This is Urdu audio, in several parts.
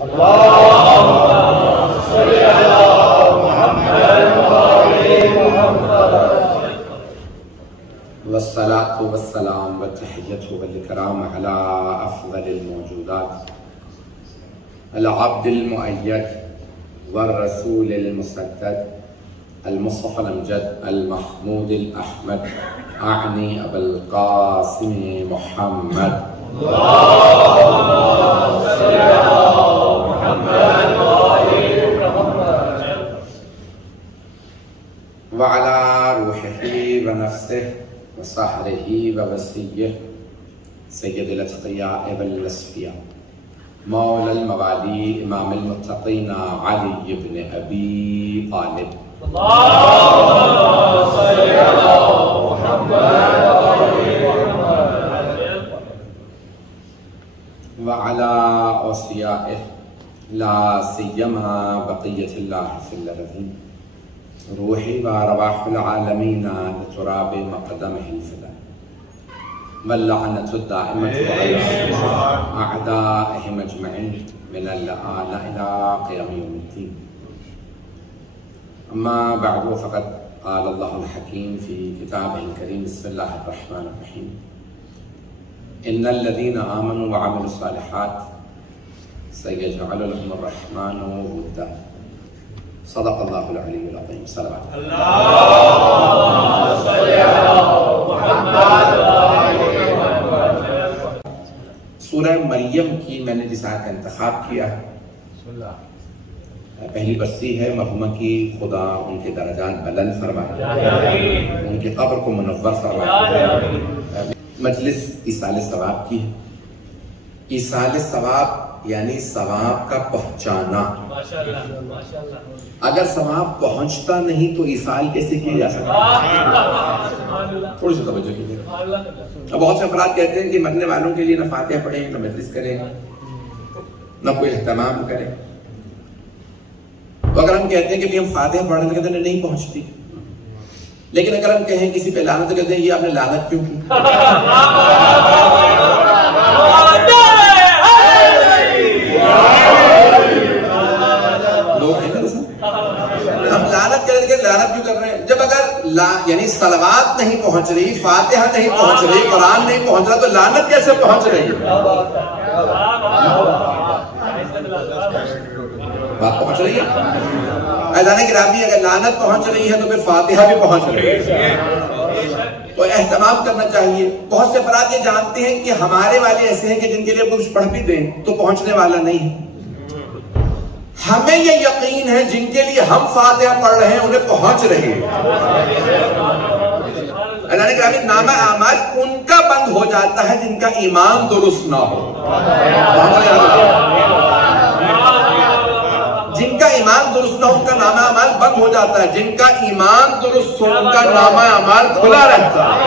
والصلاة والسلام والتحية والإكرام على أفضل الموجودات العبد المؤيد والرسول المسدد المصطفى الأمجد المحمود الأحمد أعني أبا القاسم محمد. اللهم صل على محمد وعلى روحه ونفسه وصهره ووصيه سيد الأتقياء والأصفياء مولى الموالي إمام المتقين علي بن أبي طالب. اللهم صل على محمد وعلى أوصيائه لا سيما بقية الله في الأرضين روحي وأرواح العالمين لتراب مقدمه الفداء واللعنة الدائمة على أعدائهم أجمعين من الآن إلى قيام يوم الدين. أما بعد فقد قال الله الحكيم في كتابه الكريم بسم الله الرحمن الرحيم إن الذين آمنوا وعملوا الصالحات سيجعل لهم الرحمن ودا. صدق الله العلي العظيم. صلوات اللهم صل على محمد. سورہ مریم کی میں نے جس آیت کا انتخاب کیا پہلی برسی ہے مرحومہ کی خدا ان کے درجات بلند فرمائے ان کی قبر کو منور فرمائے. مجلس ایصال ثواب کی ہے. ایصال ثواب یعنی ثواب کا پہنچانا. اگر ثواب پہنچتا نہیں تو ایصال کیسے کیا جا سکتا؟ تھوڑی سی توجہ کیجیے. بہت سے افراد کہتے ہیں کہ مرنے والوں کے لیے نہ فاتحہ پڑھیں نہ مجلس کریں نہ کوئی اہتمام کریں. تو اگر ہم کہتے ہیں کہ ہم فاتحہ پڑھیں تو کہتے ہیں نہیں پہنچتی. لیکن اگر ہم کہیں کسی پہ لعنت تو کہتے ہیں یہ آپ نے لعنت کیوں کی؟ لوگ ہیں نا ہم لعنت کریں کہ لعنت کیوں کر رہے ہیں؟ جب اگر یعنی صلوات نہیں پہنچ رہی، فاتحہ نہیں پہنچ رہی، قرآن نہیں پہنچ رہا تو لعنت کیسے پہنچ رہی ہے؟ بات پہنچ رہی ہے؟ اعلان گرامی اگر لعنت پہنچ رہی ہے تو پھر فاتحہ بھی پہنچ رہی ہے. تو اہتمام کرنا چاہیے. بہت سے افراد یہ جانتے ہیں کہ ہمارے والے ایسے ہیں کہ جن کے لیے کچھ پڑھ بھی دیں تو پہنچنے والا نہیں ہے. ہمیں یہ یقین ہے جن کے لیے ہم فاتحہ پڑھ رہے ہیں انہیں پہنچ رہی ہے. اعلان گرامی نامہ اعمال ان کا بند ہو جاتا ہے جن کا ایمان درست نہ ہو. جن کا ایمان درست نہ ہو ان کا نامہ اعمال بند ہو جاتا ہے. جن کا ایمان درست ہو ان کا نامہ اعمال کھلا رہتا ہے.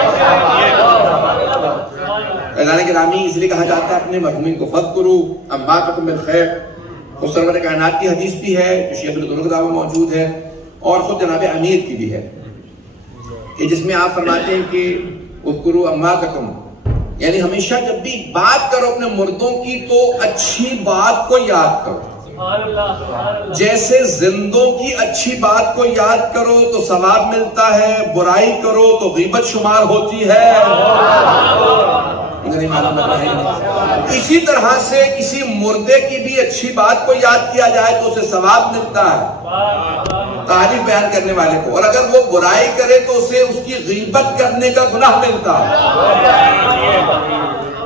اعلان گرامی اس لیے کہا جاتا ہے اپنے مرحومین کو فذکروا امواتکم بالخیر. اس سرور کائنات کی حدیث بھی ہے جو شیخ الدولہ میں موجود ہے اور خود جناب امیر کی بھی ہے کہ جس میں آپ فرماتے ہیں کہ اذکروا امواتکم یعنی ہمیشہ جب بھی بات کرو اپنے مردوں کی تو اچھی بات کو یاد کرو. جیسے زندوں کی اچھی بات کو یاد کرو تو ثواب ملتا ہے، برائی کرو تو غیبت شمار ہوتی ہے. اسی طرح سے کسی مردے کی بھی اچھی بات کو یاد کیا جائے تو اسے ثواب ملتا ہے تعریف بیان کرنے والے کو، اور اگر وہ برائی کرے تو اسے اس کی غیبت کرنے کا گناہ ملتا ہے.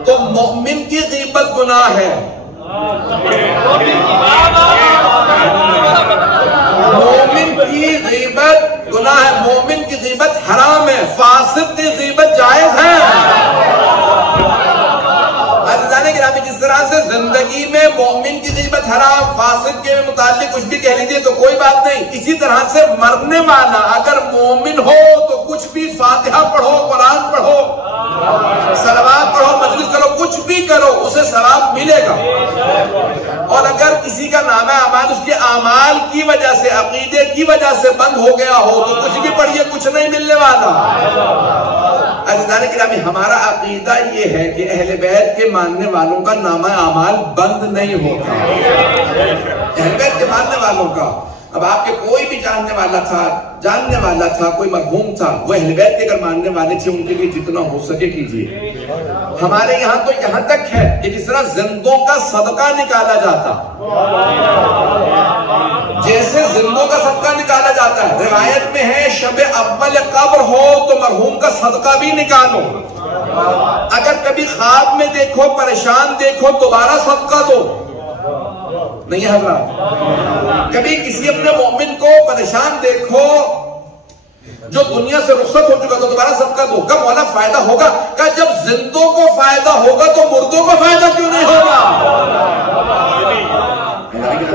تو مومن کی غیبت گناہ ہے، مومن کی غیبت گناہ ہے، مومن کی غیبت حرام ہے، فاسق کی غیبت جائز ہے. جس طرح سے زندگی میں مومن کی غیبت حرام، فاسق کے متعلق کچھ بھی کہہ لیجئے تو کوئی بات نہیں، اسی طرح سے مرنے والا اگر مومن ہو تو کچھ بھی فاتحہ پڑھو، قرآن پڑھو، صلوات پڑھو، مجلس کرو، کچھ بھی کرو اسے ثواب ملے گا. اور اگر کسی کا نامہ اعمال اس کے اعمال کی وجہ سے، عقیدے کی وجہ سے بند ہو گیا ہو تو کچھ بھی پڑھیے کچھ نہیں ملنے والا. عزیزان گرامی ہمارا عقیدہ یہ ہے کہ اہل بیت کے ماننے والوں کا نامہ اعمال بند نہیں ہوتا. والوں کا. اب آپ کے کوئی بھی جاننے والا تھا کوئی مرحوم تھا، وہ اہل بیت کے اگر ماننے والے تھے ان کے لیے جتنا ہو سکے کیجیے. ہمارے یہاں تو یہاں تک ہے کہ جس طرح زندوں کا صدقہ نکالا جاتا، جیسے زندوں کا صدقہ نکالا جاتا ہے، روایت میں ہے شب اول قبر ہو تو مرحوم کا صدقہ بھی نکالو. اگر کبھی خواب میں دیکھو، پریشان دیکھو، دوبارہ صدقہ دو. نہیں ہے حضرات؟ کبھی کسی اپنے مومن کو پریشان دیکھو جو دنیا سے رخصت ہو چکا تو دوبارہ صدقہ دو. کب والا فائدہ ہوگا؟ کہ جب زندوں کو فائدہ ہوگا تو مردوں کو فائدہ کیوں نہیں ہوگا؟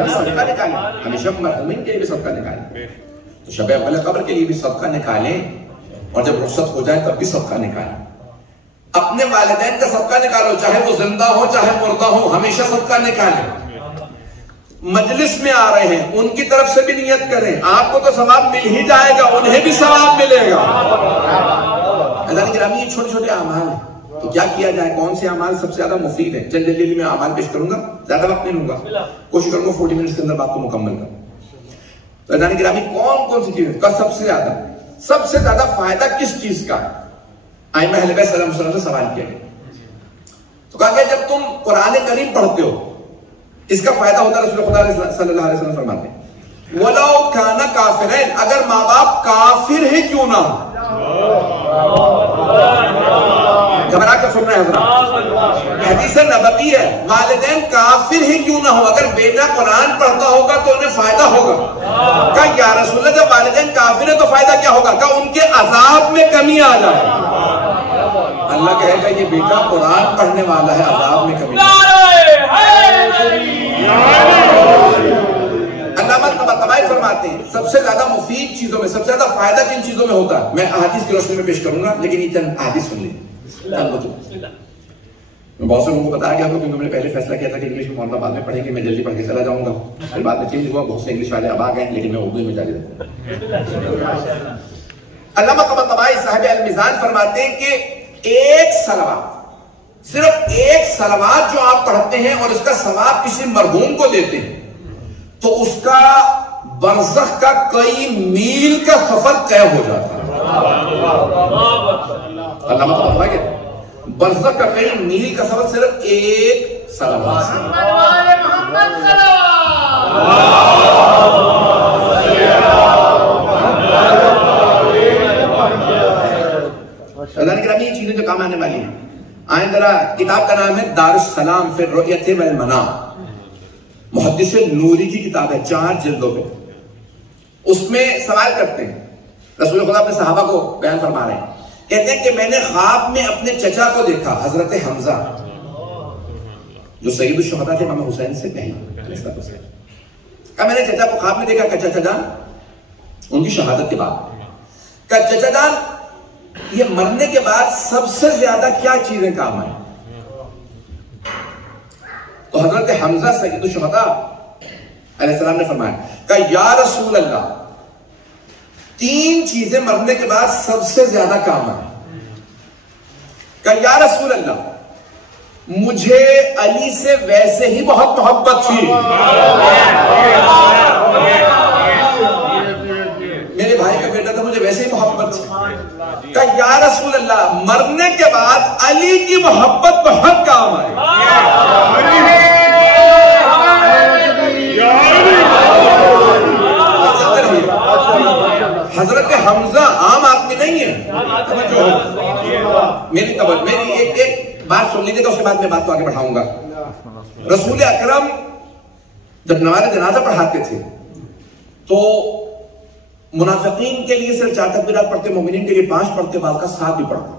صدقہ نکالیں، ہمیشہ مرحومین کے لیے بھی صدقہ نکالیں. تو شب اول قبر کے لیے بھی صدقہ نکالیں، اور جب رخصت ہو جائے تب بھی صدقہ نکالیں. اپنے والدین کا صدقہ نکالو، چاہے وہ زندہ ہو چاہے مردہ ہو، ہمیشہ صدقہ نکالیں. مجلس میں آ رہے ہیں ان کی طرف سے بھی نیت کریں، آپ کو تو ثواب مل ہی جائے گا، انہیں بھی ثواب ملے گا. گرامی یہ چھوٹے چھوٹے اعمال ہیں، تو کیا کیا جائے؟ کون سے اعمال سب سے زیادہ مفید ہیں؟ جلدی میں اعمال پیش کروں گا، زیادہ وقت نہیں لوں گا، کوشش کروں گا 40 منٹ کے اندر بات کو مکمل کروں. تو گرامی کون سی چیز کا سب سے زیادہ فائدہ کس چیز کا؟ ائمہ اہل بیت صلی اللہ علیہ وسلم سے سوال کیا گیا. تو کہا کہ جب تم قرآن کریم پڑھتے ہو اس کا فائدہ ہوتا ہے. رسول خدا صلی اللہ علیہ وسلم فرماتے ہیں وَلَوْ كَانَ كَافِرَيْنَ، اگر ماں باپ کافر ہی کیوں نہ ہو. گھبرا کر سن رہے ہیں حضرات، حدیث نبوی ہے، والدین کافر ہی کیوں نہ ہو، اگر بیٹا قرآن پڑھتا ہوگا تو انہیں فائدہ ہوگا. کہا یا رسول اللہ جب والدین کافر ہیں تو فائدہ کیا ہوگا؟ کہا ان کے عذاب میں کمی آ جائے. اللہ کہے گا یہ بیٹا قرآن پڑھنے والا ہے، عذاب میں کمی. علامہ طباطبائی فرماتے ہیں سب سے زیادہ مفید چیزوں میں، سب سے زیادہ فائدہ کن چیزوں میں ہوتا ہے؟ میں احادیث کی روشنی میں پیش کروں گا، لیکن یہ چند احادیث سن لیں. میں بہت سے لوگوں کو بتایا گیا تھا کیونکہ میں نے پہلے فیصلہ کیا تھا کہ انگلش میں مولانا بعد میں پڑھیں گے، میں جلدی پڑھ کے چلا جاؤں گا. پھر بعد میں چینج ہوا، بہت سے انگلش والے اب آ گئے، لیکن میں اردو میں جاری رہتا ہوں. علامہ طباطبائی صاحب المیزان فرماتے ہیں کہ ایک صلوات، صرف ایک صلوات جو آپ پڑھتے ہیں اور اس کا ثواب کسی مرحوم کو دیتے ہیں تو اس کا برزخ کا کئی میل کا سفر طے ہو جاتا ہے. علامہ طباطبائی کہتے ہیں برزخ کا کئی میل کا سفر صرف ایک صلوات سے. یہ چیزیں جو کام آنے والی ہیں. آئیں ذرا، کتاب کا نام ہے دار السلام فی الرؤیۃ والمنام، محدث نوری کی کتاب ہے، 4 جلدوں پہ. اس میں سوال کرتے ہیں، رسول خدا اپنے صحابہ کو بیان فرما رہے ہیں، کہتے ہیں کہ میں نے خواب میں اپنے چچا کو دیکھا، حضرت حمزہ جو سید الشہداء تھے امام حسین سے پہلے. کہا میں نے چچا کو خواب میں دیکھا کہ چچا جان، ان کی شہادت کے بعد کہا چچا جان یہ مرنے کے بعد سب سے زیادہ کیا چیزیں کام آئیں؟ تو حضرت حمزہ سید الشہداء علیہ السلام نے فرمایا کہ یا رسول اللہ 3 چیزیں مرنے کے بعد سب سے زیادہ کام آئیں. کہ یا رسول اللہ مجھے علی سے ویسے ہی بہت محبت تھی، میرے بھائی کا بیٹا تھا، مجھے ویسے ہی محبت تھی. کہ یا رسول اللہ مرنے کے بعد علی کی محبت بہت کام آئے. حضرت حمزہ عام آدمی نہیں ہے. میری ایک بات سن لیجیے گا، اس کے بعد میں بات کو آگے بڑھاؤں گا. رسول اکرم جب نماز جنازہ پڑھاتے تھے تو منافقین کے لیے صرف 4 تکبیرات پڑھتے، مومنین کے لیے 5 پڑھتے، بعض کا 7 بھی پڑھتے.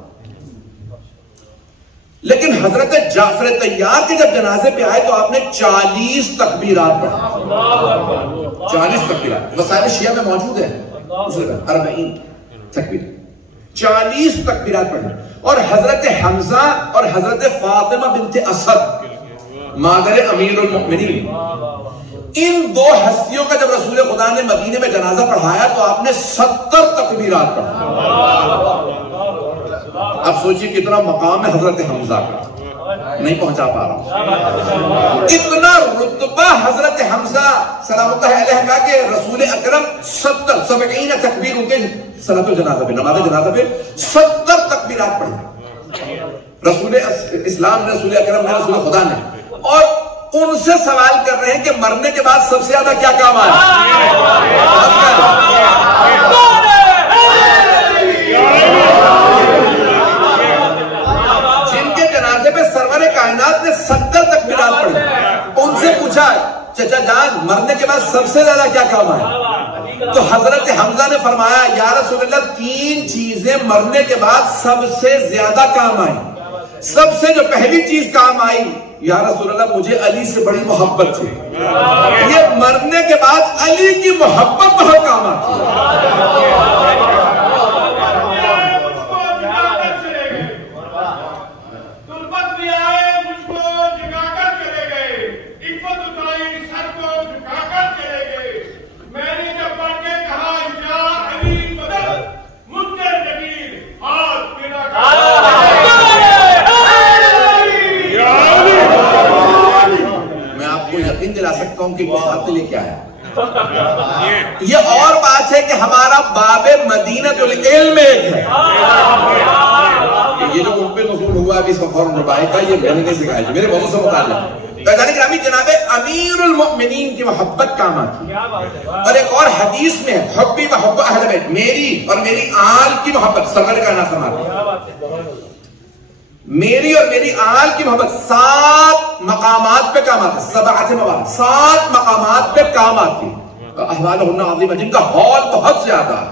لیکن حضرت جعفر طیار کے جب جنازے پہ آئے تو آپ نے 40 تکبیرات پڑھا. 40 تکبیرات وسائل شیعہ میں موجود ہے، 40 تکبیر، 40 تکبیرات پڑھیں. اور حضرت حمزہ اور حضرت فاطمہ بنت اسد مادر امیر المؤمنین، ان 2 ہستیوں کا جب رسول خدا نے مدینے میں جنازہ پڑھایا تو آپ نے 70 تکبیرات پڑھا. اب سوچئے کتنا مقام ہے حضرت حمزہ کا، نہیں پہنچا پا رہا ہوں. اتنا رتبہ حضرت حمزہ سلام اللہ علیہ کہا کہ رسول اکرم 70 تکبیر ان کے صلاۃ الجنازہ پہ، نماز جنازہ پہ 70 تکبیرات پڑھی رسول اسلام نے، رسول اکرم نے، رسول خدا نے، اور ان سے سوال کر رہے ہیں کہ مرنے کے بعد سب سے زیادہ کیا کام آئے؟ جن کے جنازے پہ سرور کائنات نے 70 تکبیرات پڑھی، ان سے پوچھا چچا جان مرنے کے بعد سب سے زیادہ کیا کام آئے؟ تو حضرت حمزہ نے فرمایا یا رسول اللہ 3 چیزیں مرنے کے بعد سب سے زیادہ کام آئی۔ سب سے جو پہلی چیز کام آئی یا رسول اللہ مجھے علی سے بڑی محبت تھی، یہ مرنے کے بعد علی کی محبت بہت کام آتی ہے۔ دلا سکتا ہوں کہ اس بات کے لیے کیا ہے۔ یہ اور بات ہے کہ ہمارا باب مدینہ العلم ایک ہے، یہ جو ان پہ نزول ہوا ابھی سفر رباعی کا، یہ میں نے نہیں سکھایا، میرے بہت سے متعلق ہے۔ جناب امیر المؤمنین کی محبت کام آتی ہے، اور ایک اور حدیث میں حبی و حب اہل بیت، میری اور میری آل کی محبت، سرور کا نام فرماتے میری اور میری آل کی محبت 7 مقامات پہ کام آتی ہے، 7 مقامات پہ کام آتی ہے۔ احوالہن عظیمہ، جن کا ہال بہت زیادہ ہے،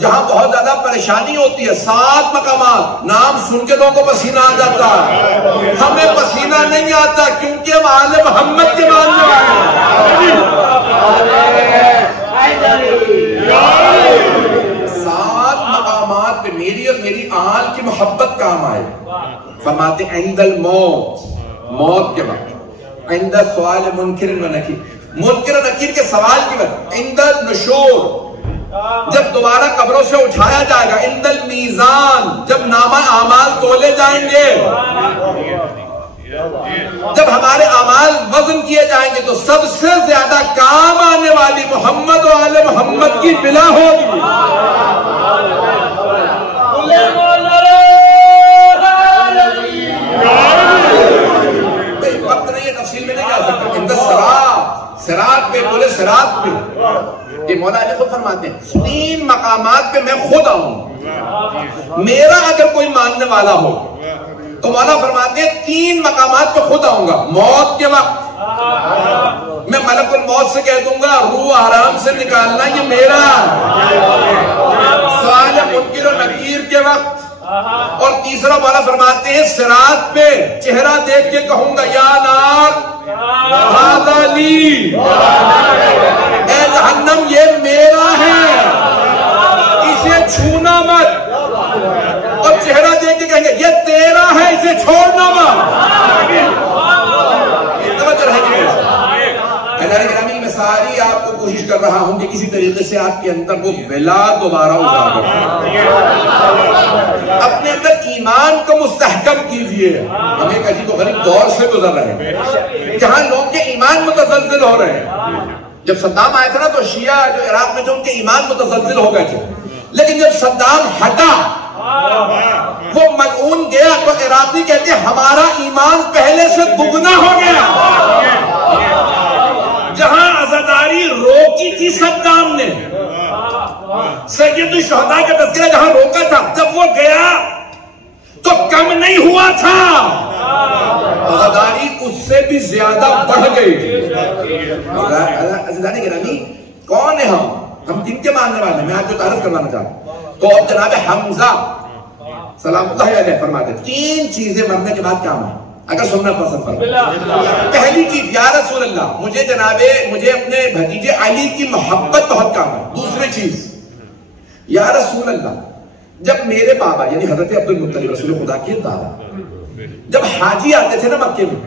جہاں بہت زیادہ پریشانی ہوتی ہے، 7 مقامات نام سن کے لوگوں کو پسینہ آ جاتا ہے، ہمیں پسینہ نہیں آتا کیونکہ ہم آل محمد کے ماننے والے ہیں۔ 7 مقامات پہ میری اور میری آل کی محبت کام آئے۔ فرماتے عند الموت، موت کے وقت، عند سوال منکر و نکیر، منکر و نکیر کے سوال کی وقت، عند النشور، جب دوبارہ قبروں سے اٹھایا جائے گا، عند المیزان، جب نامہ اعمال تولے جائیں گے، جب ہمارے اعمال وزن کیے جائیں گے، تو سب سے زیادہ کام آنے والی محمد و آل محمد کی بلا ہوگی۔ وقت نہیں ہے تفصیل میں نہیں جا سکتا، اندر سرات پہ، بولے سرات پہ، یہ مولا علی خود فرماتے ہیں 3 مقامات پہ میں خود آؤں، میرا اگر کوئی ماننے والا ہو تو مولا فرماتے ہیں 3 مقامات پہ خود آؤں گا۔ موت کے وقت میں ملک الموت سے کہہ دوں گا روح حرام سے نکالنا یہ میرا، سوال منکر و نکیر کے وقت، اور تیسرا مولا فرماتے ہیں صراط پہ چہرہ دیکھ کے کہوں گا یا نار ھذا لی، اے جہنم یہ میرا ہے، اسے چھونا مت، اور چہرہ دیکھ کے کہیں گے یہ تیرا ہے، اسے چھوڑنا مت۔ میں ساری آپ کو کوشش کر رہا ہوں کہ کسی طریقے سے آپ کے اندر وہ ولا دوبارہ اجاگر ہو، اپنے اندر ایمان کو مستحکم کیجئے۔ ہم ایک عجیب و غریب دور سے گزر رہے ہیں جہاں لوگ کے ایمان متزلزل ہو رہے ہیں۔ جب صدام آئے تھے نا تو شیعہ جو عراق میں تھے ان کے ایمان متزلزل ہو گئے تھے، لیکن جب صدام ہٹا، وہ ملعون گیا، تو عراقی کہتے ہیں ہمارا ایمان پہلے سے دگنا ہو گیا۔ جہاں عزاداری روکی تھی صدام نے، سید الشہداء کا تذکرہ جہاں روکا تھا، جب وہ گیا تو کم نہیں ہوا تھا، عزاداری اس سے بھی زیادہ بڑھ گئی۔ عزیزان گرامی، کون ہے ہم کن کے ماننے والے ہیں؟ میں آپ کو تعارف کروانا چاہتا ہوں۔ تو اب جناب حمزہ سلام اللہ علیہ فرماتے 3 چیزیں مرنے کے بعد کام ہیں، اگر سننا پسند کرو۔ پہلی چیز یا رسول اللہ مجھے اپنے بھتیجے علی کی محبت بہت کام ہے۔ دوسری چیز یا رسول اللہ جب میرے بابا یعنی حضرت عبد المطلب رسول خدا کے دادا جب حاجی آتے تھے نا مکے میں،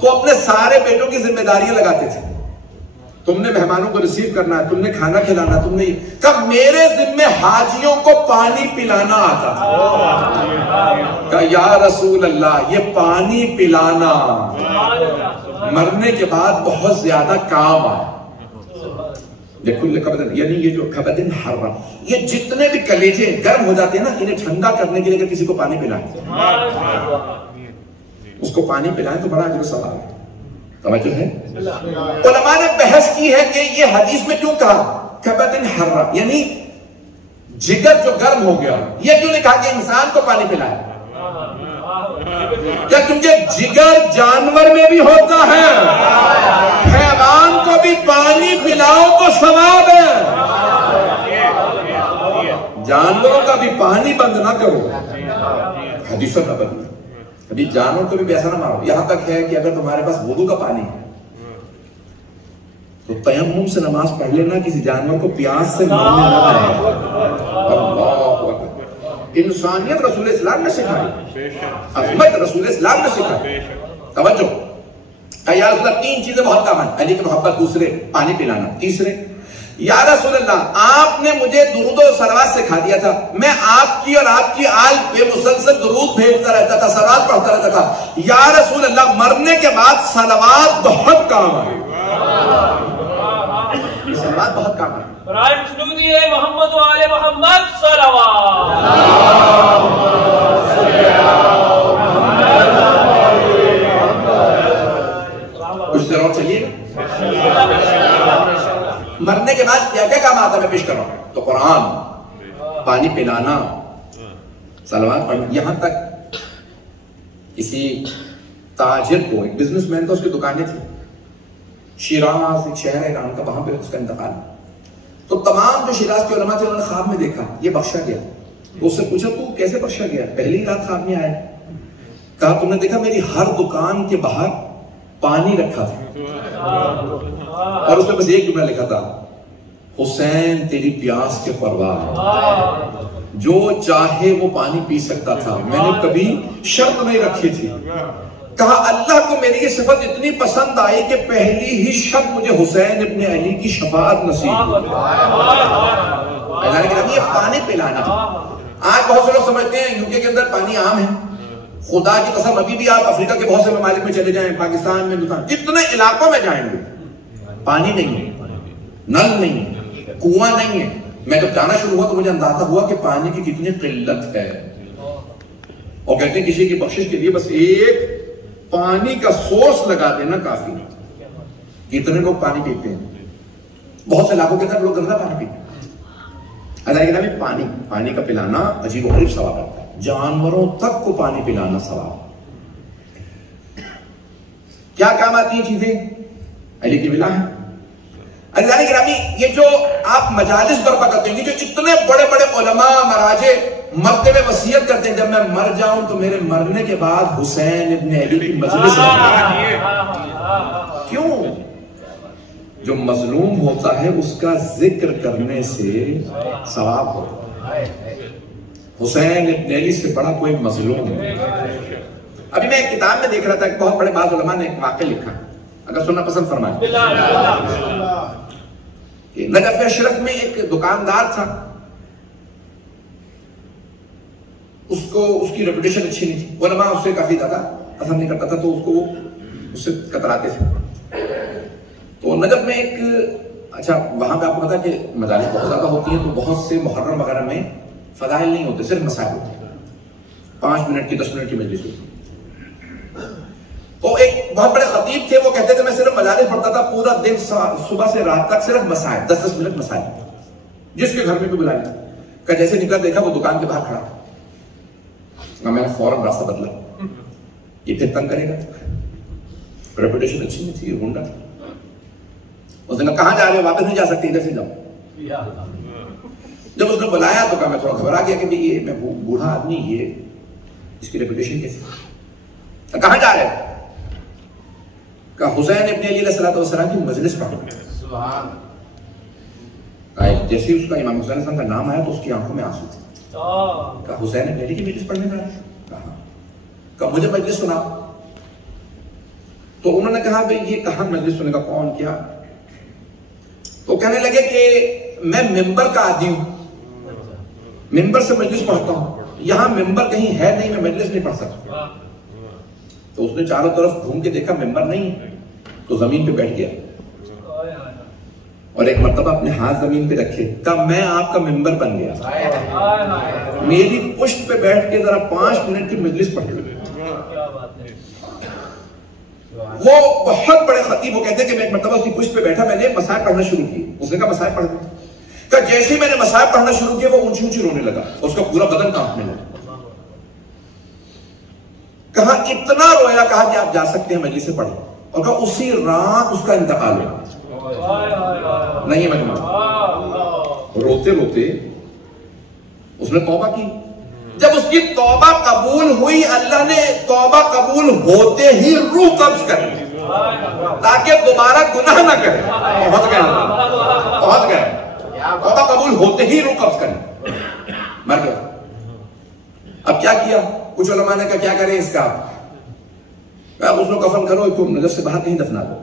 تو اپنے سارے بیٹوں کی ذمہ داریاں لگاتے تھے، تم نے مہمانوں کو ریسیو کرنا ہے، تم نے کھانا کھلانا، تم نے کب میرے ذمہ حاجیوں کو پانی پلانا آتا تھا۔ کہا یا رسول اللہ یہ پانی پلانا مرنے کے بعد بہت زیادہ کام آئے۔ لکل کبدن، یعنی یہ جو کبدن حرہ، یہ جتنے بھی کلیجے گرم ہو جاتے ہیں نا، انہیں ٹھنڈا کرنے کے لیے اگر کسی کو پانی پلائیں، اس کو پانی پلائیں تو بڑا اجر و ثواب ہے. توجہ ہے؟ علماء نے بحث کی ہے کہ یہ حدیث میں کیوں کہا کبدن حرہ، یعنی جگر جو گرم ہو گیا، یہ کیوں نہیں کہا کہ انسان کو پانی پلائے؟ کیا کیونکہ جگر جانور میں بھی ہوتا ہے، حیوان کو بھی پانی پلاؤ تو ثواب ہے. جانوروں کا بھی پانی بند نہ کرو، حدیثوں کا بند. ابھی جانور کو بھی ایسا نہ مارو. یہاں تک ہے کہ اگر تمہارے پاس وضو کا پانی ہے تو تیمم سے نماز پڑھ لینا، کسی جانور کو پیاس سے مرنے نہ دیں. اللہ اکبر. انسانیت رسول اسلام نے سکھائی، عظمت رسول اسلام نے سکھائی. توجہ. یا رسول اللہ، تین چیزیں بہت کام ہیں: علی کی محبت، دوسرے پانی پلانا، تیسرے یا رسول اللہ آپ نے مجھے درود و صلوات سکھا دیا تھا، میں آپ کی اور آپ کی آل پہ مسلسل درود بھیجتا رہتا تھا، صلوات پڑھتا رہتا تھا. یا رسول اللہ مرنے کے بعد صلوات بہت کام آئے، صلوات بہت کام آئے. محمد و آل محمد صلوات. کچھ دیر اور چلیے. مرنے کے بعد کیا کیا کام آتا ہے میں پیش کر رہا ہوں. تو قرآن، پانی پلانا، صلوات پڑھنا. یہاں تک کسی تاجر کو، ایک بزنس مین تھا، اس کی دکانیں تھی شیراز، ایک شہر ہے ایران کا، وہاں پہ اس کا انتقال. تو تمام جو شیراز کے علماء تھے انہوں نے خواب میں دیکھا یہ بخشا گیا. تو اس سے پوچھا تو کیسے بخشا گیا؟ پہلی رات خواب میں آیا. کہا تم نے دیکھا میری ہر دکان کے باہر پانی رکھا تھا اور اس میں بس ایک جملہ لکھا تھا: حسین تیری پیاس کے پرواہ، جو چاہے وہ پانی پی سکتا تھا، میں نے کبھی شرط نہیں رکھی تھی. کہا اللہ کو میری یہ صفت اتنی پسند آئی کہ پہلی ہی شب مجھے حسین ابن علی کی شفاعت نصیب ہوئی. یہ پانی پلانا. آج بہت سے لوگ سمجھتے ہیں یوکے کے اندر پانی عام ہے. خدا کی قسم ابھی بھی آپ افریقہ کے بہت سے ممالک میں چلے جائیں، پاکستان میں، ہندوستان، کتنے علاقوں میں جائیں گے پانی نہیں ہے، نل نہیں ہے، کنواں نہیں ہے. میں جب جانا شروع ہوا تو مجھے اندازہ ہوا کہ پانی کی کتنی قلت ہے. اور کہتے ہیں کسی کی بخشش کے لیے بس ایک پانی کا سورس لگا دینا کافی. کتنے لوگ پانی پیتے ہیں؟ بہت سے علاقوں کے اندر لوگ گندا پانی پیتے ہیں. اللہ کے نام میں پانی کا پلانا عجیب و غریب ثواب ہے. جانوروں تک کو پانی پلانا ثواب. کیا کام آتی ہیں چیزیں؟ علی کی ملا ہے. اللہ کے گرامی یہ جو آپ مجالس برپا کرتے ہیں، جو اتنے بڑے بڑے علماء مراجع مرتے ہوئے وصیت کرتے ہیں جب میں مر جاؤں تو میرے مرنے کے بعد حسین ابن علی کی مجلس کیوں؟ جو مظلوم ہوتا ہے اس کا ذکر کرنے سے ثواب ہوتا ہے. حسین ابن علی سے بڑا کوئی مظلوم ہے. ابھی میں ایک کتاب میں دیکھ رہا تھا کہ بہت بڑے بعض علماء نے ایک واقعہ لکھا، اگر سننا پسند فرمائیں. نجف اشرف میں ایک دکاندار تھا، اس کی ریپوٹیشن اچھی نہیں تھی. علماء اس سے کافی زیادہ پسند نہیں کرتا تھا تو اس کو اس سے کتراتے تھے. تو نجف میں ایک اچھا وہاں پہ آپ کو پتا کہ مجالس بہت زیادہ ہوتی ہیں تو بہت سے محرم وغیرہ میں فضائل نہیں ہوتے، صرف مسائل ہوتے ہیں. 5 منٹ کی 10 منٹ کی مجلس ہوتی. تو ایک بہت بڑے خطیب تھے، وہ کہتے تھے میں صرف مجالس پڑھتا تھا پورا دن صبح سے رات تک صرف مسائل، 10-10 منٹ مسائل، جس کے گھر میں بھی بلا لیا. کہ جیسے نکلا دیکھا وہ دکان کے باہر کھڑا تھا، میں نے فوراً راستہ بدلا، یہ پھر تنگ کرے گا. ریپوٹیشن اچھی نہیں تھی، گنڈا تھا. اس نے کہا کہاں جا رہے ہو؟ واپس نہیں جا سکتے، ادھر سے جاؤ. جب اس نے بلایا تو کہا میں تھوڑا گھبرا گیا کہ یہ میں بوڑھا آدمی، یہ اس کی ریپوٹیشن کیسی؟ کہاں جا رہے ہیں؟ کہا حسین ابن علی علیہ السلام کی مجلس پڑھو. جیسے ہی اس کا امام حسین السلام کا نام آیا تو اس کی آنکھوں میں آنسو تھے. کہا حسین ابن علی کی مجلس پڑھنے کا ہے؟ کہا مجھے مجلس سنا. تو انہوں نے کہا بھئی یہ کہاں مجلس سنے گا، کون کیا؟ تو کہنے لگے کہ میں ممبر کا عادی ہوں، ممبر سے مجلس پڑھتا ہوں، یہاں ممبر کہیں ہے نہیں، میں مجلس نہیں پڑھ سکتا. تو اس نے چاروں طرف گھوم کے دیکھا ممبر نہیں، تو زمین پہ بیٹھ گیا. اور ایک مرتبہ اپنے ہاتھ زمین پہ رکھے، کہا میں آپ کا ممبر بن گیا، میری پشت پہ بیٹھ کے ذرا 5 منٹ کی مجلس پڑھ لیں۔ وہ بہت بڑے خطیب، وہ کہتے ہیں کہ میں ایک مرتبہ اس کی پشت پہ بیٹھا، میں نے مسائل پڑھنا شروع کی، اس نے کہا مسائل پڑھ دیں، کہ جیسے ہی میں نے مسائل پڑھنا شروع کیا وہ اونچی اونچی رونے لگا، اس کا پورا بدن کانپنے لگا، کہا اتنا رویا، کہا کہ آپ جا سکتے ہیں مجلس سے پڑھیں، اور کہا اسی رات اس کا انتقال ہوا، نہیں مجمع۔ روتے روتے اس نے توبہ کی، جب اس کی توبہ قبول ہوئی، اللہ نے توبہ قبول ہوتے ہی روح قبض کر لی تاکہ دوبارہ گناہ نہ کرے۔ پہنچ گئے، توبہ قبول ہوتے ہی روح قبض کر لی، مر گیا۔ اب کیا کیا؟ کچھ علماء نے کہا کیا کریں اس کا؟ اس کو کفن کرو، اس کو نجف سے باہر نہیں دفنا دو۔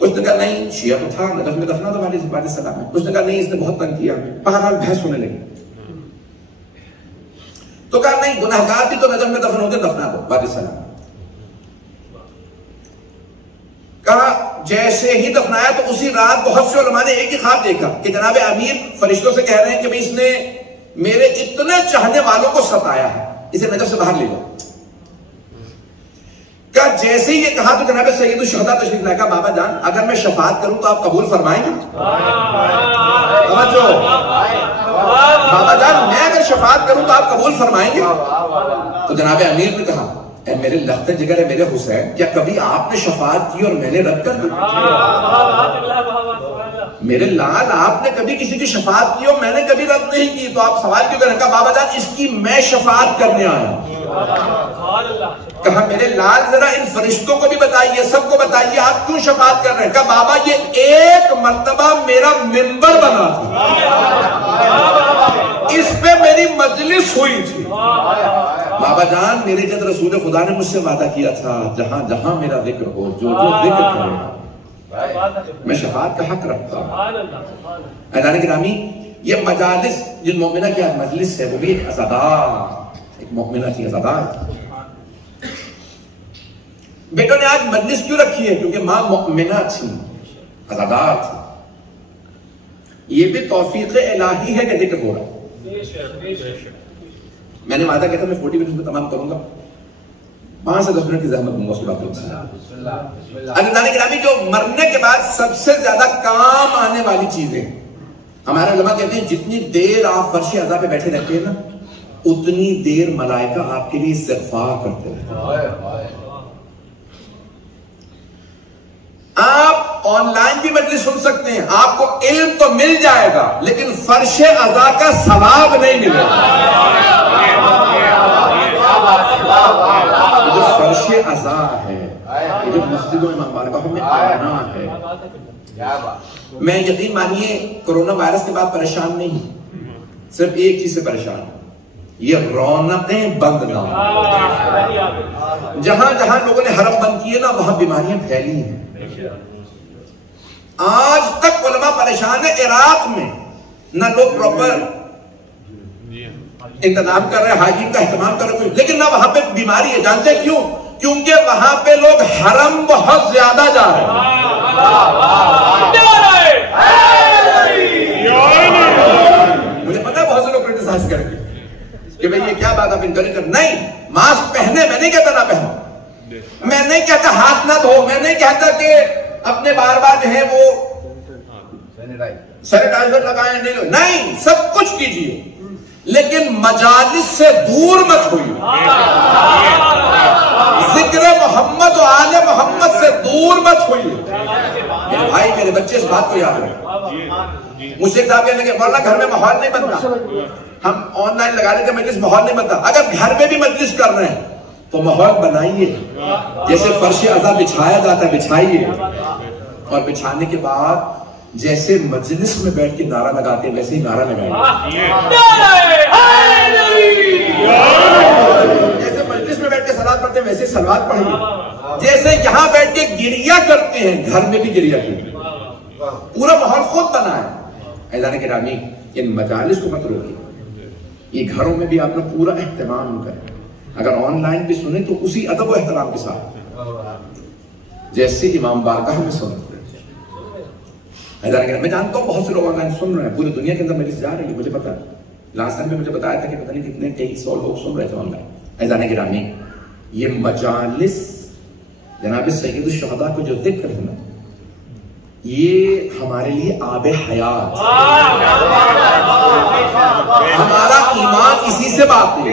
اس نے کہا نہیں، شیعہ تو تھا، نجف میں دفنا دو علیہ السلام میں۔ اس نے کہا نہیں، اس نے بہت تنگ کیا ہمیں، بہرحال بحث ہونے لگی، تو کہا نہیں، گناہگار بھی تو نجف میں دفن ہوتے، دفنا دو علیہ السلام۔ کہا جیسے ہی دفنایا تو اسی رات بہت سے علماء نے ایک ہی خواب دیکھا کہ جناب امیر فرشتوں سے کہہ رہے ہیں کہ اس نے میرے اتنے چاہنے والوں کو ستایا ہے، اسے نجف سے باہر لے جاؤ۔ کہ جیسے ہی یہ کہا تو جناب سید الشہداء تشریف لائے، کہا بابا جان اگر میں شفاعت کروں تو آپ قبول فرمائیں گے؟ بابا جان میں اگر شفاعت کروں تو آپ قبول فرمائیں گے؟ تو جناب امیر نے کہا اے میرے لخت جگر ہے میرے حسین، کیا کبھی آپ نے شفاعت کی اور میں نے رد کر دی؟ میرے لال آپ نے کبھی کسی کی شفاعت کی اور میں نے کبھی رد نہیں کی، تو آپ سوال کیوں کریں؟ کہا بابا جان اس کی میں شفاعت کرنے آیا۔ کہا میرے لال ذرا ان فرشتوں کو بھی بتائیے، سب کو بتائیے آپ کیوں شفاعت کر رہے ہیں؟ کہا بابا یہ ایک مرتبہ میرا ممبر بنا تھا، اس پہ میری مجلس ہوئی تھی۔ بابا جان میرے جد رسول خدا نے مجھ سے وعدہ کیا تھا جہاں جہاں میرا ذکر ہو، جو جو ذکر کرے میں شفاعت کا حق رکھتا ہوں۔ عزیزان گرامی، یہ مجالس جن مومنہ کی مجلس ہے وہ بھی ایک عزادار، ایک مومنہ کی عزادار۔ بیٹوں نے آج مجلس کیوں رکھی ہے؟ کیونکہ ماں مومنہ تھی، عزادار تھی۔ یہ بھی توفیق الہی ہے کہ ذکر ہو رہا ہے۔ میں نے وعدہ کیا تھا میں 40 منٹ میں تمام کروں گا، 5 سے 10 منٹ کی زحمت دوں گا، اس کے بعد کروں گا۔ عزیزان گرامی، جو مرنے کے بعد سب سے زیادہ کام آنے والی چیزیں، ہمارے علماء کہتے ہیں جتنی دیر آپ فرش عزا پہ بیٹھے رہتے ہیں نا، اتنی دیر ملائکہ آپ کے لیے استغفار کرتے ہیں۔ آپ آن لائن بھی مجلس سن سکتے ہیں، آپ کو علم تو مل جائے گا لیکن فرش عزا کا ثواب نہیں ملے گا۔ جو فرش عزا ہے، یہ جو مسجدوں مبارکہ میں آنا ہے، میں یقین مانیے کرونا وائرس کے بعد پریشان نہیں، صرف ایک چیز سے پریشان ہوں، یہ رونقیں بند نہ ہوں۔ جہاں جہاں لوگوں نے حرم بند کیے نا وہاں بیماریاں پھیلی ہیں۔ آج تک علماء پریشان ہیں، عراق میں نہ لوگ پراپر انتظام کر رہے ہیں، ہائیجین کا اہتمام کر رہے ہیں، لیکن نہ وہاں پہ بیماری ہے۔ جانتے کیوں؟ کیونکہ وہاں پہ لوگ حرم بہت زیادہ جا رہے ہیں۔ مجھے پتا ہے بہت سے لوگ کرٹیسائز کریں گے کہ بھئی یہ کیا بات آپ انکریج کر، نہیں، ماسک پہنے، میں نہیں کہتا نہ پہنو، میں نہیں کہتا ہاتھ نہ دھو، میں نہیں کہتا کہ اپنے بار بار جو ہے وہ سینیٹائزر لگائیں، نہیں، سب کچھ کیجئے لیکن مجالس سے دور مت ہوئیے، ذکر محمد و آل محمد سے دور مت ہوئیے۔ میرے بھائی میرے بچے اس بات کو یاد رکھیں، مجھ سے صاحب کہنے کہ مولانا گھر میں ماحول نہیں بنتا، ہم آن لائن لگا لیتے مجلس، ماحول نہیں بنتا۔ اگر گھر میں بھی مجلس کر رہے ہیں تو ماحول بنائیے، جیسے فرش عزا بچھایا جاتا ہے بچھائیے، اور بچھانے کے بعد جیسے مجلس میں بیٹھ کے نعرہ لگاتے ہیں ویسے ہی نعرہ لگائیے، جیسے مجلس میں بیٹھ کے صلوات پڑھتے ہیں ویسے صلوات پڑھیے، جیسے یہاں بیٹھ کے گریہ کرتے ہیں گھر میں بھی گریہ کیجیے، پورا ماحول خود بنا ہے۔ عزیزان گرامی، ان مجالس کو مت روکیے، یہ گھروں میں بھی آپ نے پورا اہتمام کریں، اگر آن لائن بھی سنیں تو اسی ادب و احترام کے ساتھ۔ جیسے امام بارگاہ میں سنت ہے۔ میں جانتا ہوں بہت سے لوگ آن لائن سن رہے ہیں، پوری دنیا کے اندر میری جا رہی ہے، مجھے پتا ہے۔ لاسٹ ٹائم میں مجھے بتایا تھا کہ پتہ نہیں کتنے کئی سو لوگ سن رہے تھے آن لائن۔ عزیزان گرامی، یہ مجالس جناب سید الشہداء کو جو ذکر ہے نا، یہ ہمارے لیے آب حیات، ہمارا ایمان اسی سے بات ہے۔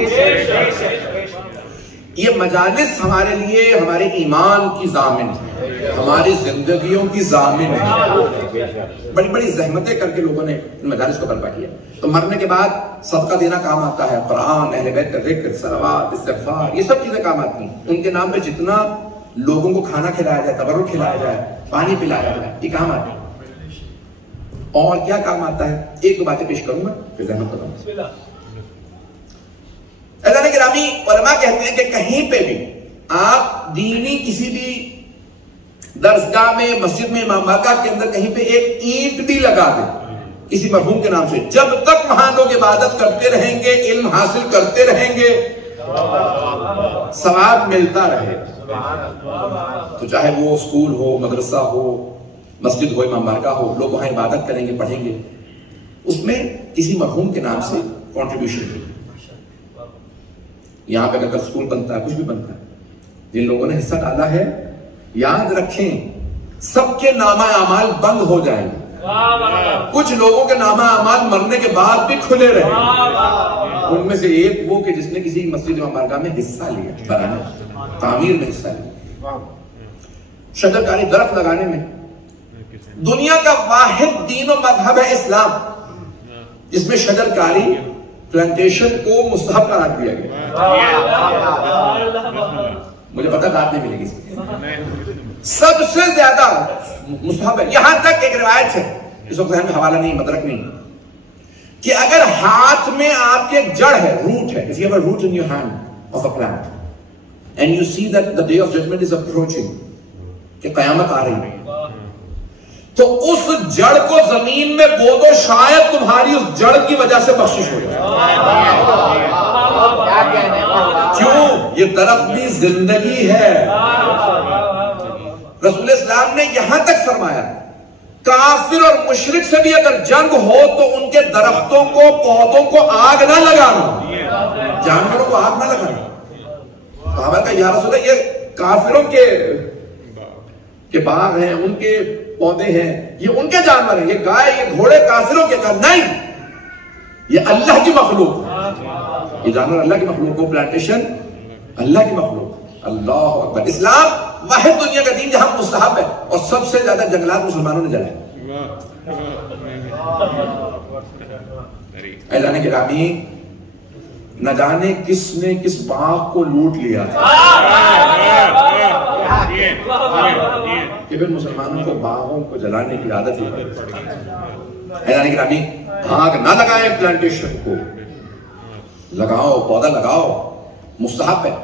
یہ مجالس ہمارے لیے ہمارے ایمان کی ضامن ہے، ہماری زندگیوں کی ضامن ہے۔ بڑی بڑی زحمتیں کر کے لوگوں نے ان مجالس کو برپا کیا۔ تو مرنے کے بعد صدقہ دینا کام آتا ہے، قرآن، اہل بیت کا ذکر، صلوات، استغفار، یہ سب چیزیں کام آتی ہیں۔ ان کے نام پہ جتنا لوگوں کو کھانا کھلایا جائے، تبرک کھلایا جائے، پانی پلایا جائے، یہ کام آتا ہے۔ اور کیا کام آتا ہے؟ ایک دو باتیں پیش کروں گا پھر زحمت کروں گا۔ عزیزان گرامی، علماء کہتے ہیں کہ کہیں پہ بھی آپ دینی کسی بھی درسگاہ میں، مسجد میں، امام بارگاہ کے اندر کہیں پہ ایک اینٹ بھی لگا دیں کسی مرحوم کے نام سے، جب تک وہاں لوگ عبادت کرتے رہیں گے، علم حاصل کرتے رہیں گے، ثواب ملتا رہے۔ تو چاہے وہ اسکول ہو، مدرسہ ہو، مسجد ہو، امام بارگاہ ہو، لوگ وہاں عبادت کریں گے، پڑھیں گے، اس میں کسی مرحوم کے نام سے کنٹریبیوشن ہوگی۔ یہاں پہ اگر اسکول بنتا ہے، کچھ بھی بنتا ہے، جن لوگوں نے حصہ ڈالا ہے، یاد رکھیں سب کے نامہ اعمال بند ہو جائیں گے، کچھ لوگوں کے نامہ اعمال مرنے کے بعد بھی کھلے رہیں گے۔ ان میں سے ایک وہ کہ جس نے کسی مسجد امام بارگاہ میں حصہ لیا، بنانے، تعمیر میں حصہ لیا، شجرکاری درخت لگانے میں۔ دنیا کا واحد دین و مذہب ہے اسلام جس میں شجرکاری، پلانٹیشن کو مستحب قرار دیا گیا۔ مجھے پتہ بات نہیں ملے گی، سب سے زیادہ مستحب ہے۔ یہاں تک ایک روایت ہے، اس وقت ذہن میں حوالہ نہیں، مدرک نہیں، کہ اگر ہاتھ میں آپ کے جڑ ہے، روٹ ہے، if you have a root in your hand of a plant and you see that the day of judgment is approaching، کہ قیامت آ رہی ہے، تو اس جڑ کو زمین میں بو دو، شاید تمہاری اس جڑ کی وجہ سے بخشش ہو جائے۔ کیوں؟ یہ درخت بھی زندگی ہے۔ رسول اسلام نے یہاں تک فرمایا کافر اور مشرک سے بھی اگر جنگ ہو تو ان کے درختوں کو، پودوں کو آگ نہ لگانا، جانوروں کو آگ نہ لگانا۔ صحابہ کا یا رسول اللہ، یہ کافروں کے باغ ہیں، ان کے پودے ہیں، یہ ان کے جانور ہیں، یہ گائے، یہ گھوڑے کافروں کے نہیں، یہ اللہ کی مخلوق، یہ جانور اللہ کی مخلوق، وہ پلانٹیشن اللہ کی مخلوق۔ اللہ اکبر۔ اسلام واحد دنیا کا دین جہاں مستحب ہے، اور سب سے زیادہ جنگلات مسلمانوں نے جلائے۔ اعلان گرامی، نہ جانے کس نے کس باغ کو لوٹ لیا تھا کہ پھر مسلمانوں کو باغوں کو جلانے کی عادت ہے۔ اعلان گرامی، آگ نہ لگائیں، پلانٹیشن کو لگاؤ، پودا لگاؤ، مستحب ہے۔